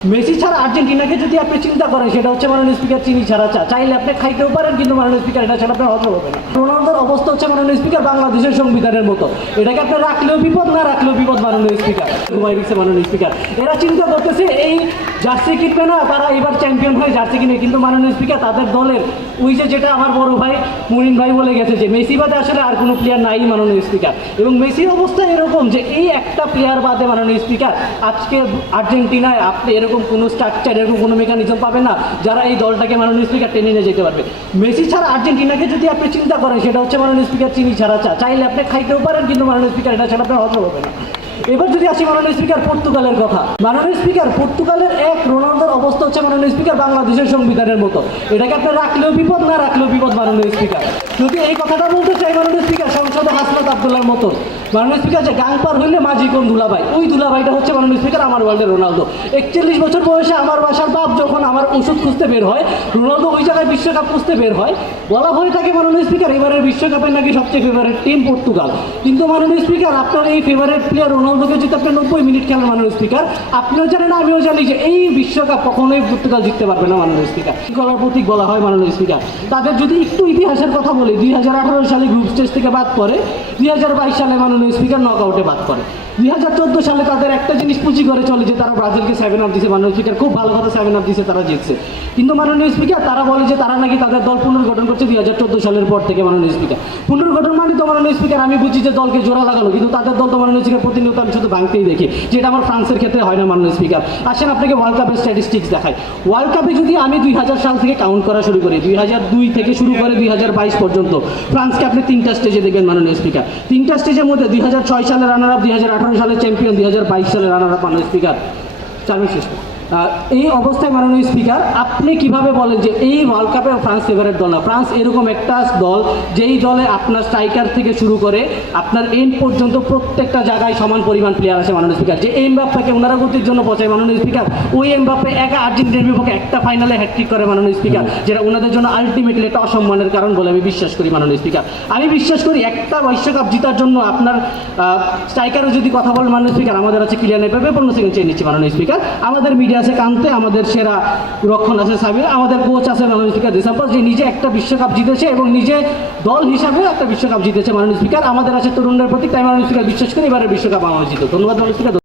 Messi ছাড়া আর্জেন্টিনাকে যদি আপনি চিন্তা করেন সেটা হচ্ছে মাননীয় স্পিকার চিনি ছাড়া চা চাইলে আপনি খাইতেও পারেন কিন্তু মাননীয় স্পিকার এটা ছাড়া আপনার হজম হবে না। রোনালদোর অবস্থা হচ্ছে মাননীয় স্পিকার বাংলাদেশের সংবিধানের মতো, এটাকে আপনি রাখলেও বিপদ না রাখলেও বিপদ মাননীয় স্পিকার ঘুমাই দিচ্ছে মাননীয় স্পিকার। এরা চিন্তা করতেছে এই জার্সি কিনবে না, তারা এবার চ্যাম্পিয়ন হয়ে জার্সি কিনে, কিন্তু মাননীয় স্পিকার তাদের দলের ওই যেটা আমার বড় ভাই মুরিন ভাই বলে গেছে যে মেসি বাদে আসলে আর কোনো প্লেয়ার নাই মাননীয় স্পিকার। এবং মেসির অবস্থা এরকম যে এই একটা প্লেয়ার বাদে মাননীয় স্পিকার আজকে আর্জেন্টিনায় আপনি এরকম কোনো স্ট্রাকচার এরকম কোনো মেকানিজম পাবেন না যারা এই দলটাকে মাননীয় স্পিকার টেনে নিয়ে যেতে পারবে। মেসি ছাড়া আর্জেন্টিনাকে যদি আপনি চিন্তা করেন সেটা হচ্ছে মাননীয় স্পিকার চিনি ছাড়া চা চাইলে আপনি খাইতেও পারেন কিন্তু মাননীয় স্পিকার এটা ছাড়া আপনার হজম হবে না। এবার যদি আসি মাননীয় স্পিকার পর্তুগালের কথা, মাননীয় স্পিকার পর্তুগালের এক রোনালদোর অবস্থা হচ্ছে মাননীয় স্পিকার বাংলাদেশের সংবিধানের মতো, এটাকে আপনি রাখলেও বিপদ না রাখলেও বিপদ মাননীয় স্পিকার। যদি এই কথাটা বলতে চাই মাননীয় স্পিকার সংসদে হাসনাত আব্দুল্লাহর মতো, মাননীয় স্পিকার যে গাং পার হইলে মাঝি কোন দুলাভাই, ওই দুলাভাইটা হচ্ছে মাননীয় স্পিকার আমার ওয়ার্ল্ডের রোনালদো। 41 বছর বয়সে আমার বাসার বাপ যখন আমার ওষুধ খুঁজতে বের হয়, রোনালদো ওই জায়গায় বিশ্বকাপ খুঁজতে বের হয়, বলা হয়ে থাকে মাননীয় স্পিকার এবারের বিশ্বকাপের নাকি সবচেয়ে ফেভারিট টিম পর্তুগাল। কিন্তু মাননীয় স্পিকার আপনার এই ফেভারিট প্লেয়ার রোনালদোকে যদি আপনি 90 মিনিট খেলেন মাননীয় স্পিকার, আপনিও জানেন আমিও জানি যে এই বিশ্বকাপ কখনোই পর্তুগাল জিততে পারবে না মাননীয় স্পিকার। গলার প্রতীক বলা হয় মাননীয় স্পিকার। তাদের যদি একটু ইতিহাসের কথা বলি, 2018 সালে গ্রুপ স্টেজ থেকে বাদ পড়ে, 2022 সালে মাননীয় স্পিকার নকআউটে বাদ করে, 2014 সালে তাদের একটা জিনিস পুঁজি করে চলে যে তারা ব্রাজিলকে 7-আপ দিয়েছে, মাননীয় স্পিকার খুব ভালো কথা 7-আপ দিয়েছে, তারা জিতছে। কিন্তু মাননীয় স্পিকার তারা বলে যে তারা নাকি তাদের দল পুনর্গঠন করছে 2014 সালের পর থেকে। মাননীয় স্পিকার পুনর্গঠন মানে তো মাননীয় স্পিকার আমি বুঝি যে দলকে জোড়া লাগালো, কিন্তু তাদের দল তো মাননীয় স্পিকার প্রতিনিয়ত আমি শুধু ভাঙতেই দেখি, যেটা আমার ফ্রান্সের ক্ষেত্রে হয় না মাননীয় স্পিকার। আসেন আপনাকে ওয়ার্ল্ড কাপের স্ট্যাটিস্টিক্স দেখাই। ওয়ার্ল্ড কাপে যদি আমি 2000 সাল থেকে কাউন্ট করা শুরু করি, 2002 থেকে শুরু করে 2022 পর্যন্ত ফ্রান্সকে আপনি 3টা স্টেজে দেখবেন মাননীয় স্পিকার। 3টা স্টেজের মধ্যে 2006 সালে রানার আপ, 2018 সালে চ্যাম্পিয়ন, 2022 সালে রানার আপ মাননীয় স্পিকার। শেষ এই অবস্থায় মাননীয় স্পিকার আপনি কিভাবে বলেন যে এই ওয়ার্ল্ড কাপে ফ্রান্স ফেভারিট দল না? ফ্রান্স এরকম একটা দল যেই দলে আপনার স্ট্রাইকার থেকে শুরু করে আপনার এন্ড পর্যন্ত প্রত্যেকটা জায়গায় সমান পরিমাণ প্লেয়ার আছে মাননীয় স্পিকার। যে এমবাপ্পেকে ওনারা গতির জন্য পৌঁছায় মাননীয় স্পিকার, ওই এমবাপ্পে একা আর্জেন্টিনার বিপক্ষে একটা ফাইনালে হ্যাটট্রিক করে মাননীয় স্পিকার, যেটা ওনাদের জন্য আলটিমেটলি একটা অসম্মানের কারণ বলে আমি বিশ্বাস করি মাননীয় স্পিকার। আমি বিশ্বাস করি একটা বিশ্বকাপ জেতার জন্য আপনার স্ট্রাইকারের যদি কথা বলেন মাননীয় স্পিকার, আমাদের আছে কিলিয়ান এমবাপ্পে 15 সেকেন্ড চেয়ে নিচ্ছে মাননীয় স্পিকার, আমাদের মিডিয়া আছে কান্তে, আমাদের সেরা রক্ষণ আছে সাবির, আমাদের কোচ আছে মাননীয় স্পিকার ডিসেম্বর, যে নিজে একটা বিশ্বকাপ জিতেছে এবং নিজে দল হিসাবে একটা বিশ্বকাপ জিতেছে মাননীয় স্পিকার। আমাদের আছে তরুণদের প্রতি, তাই মাননীয় স্পিকার বিশ্বাস করি এবারের বিশ্বকাপ আমরা জিতব। ধন্যবাদ মাননীয় স্পিকার।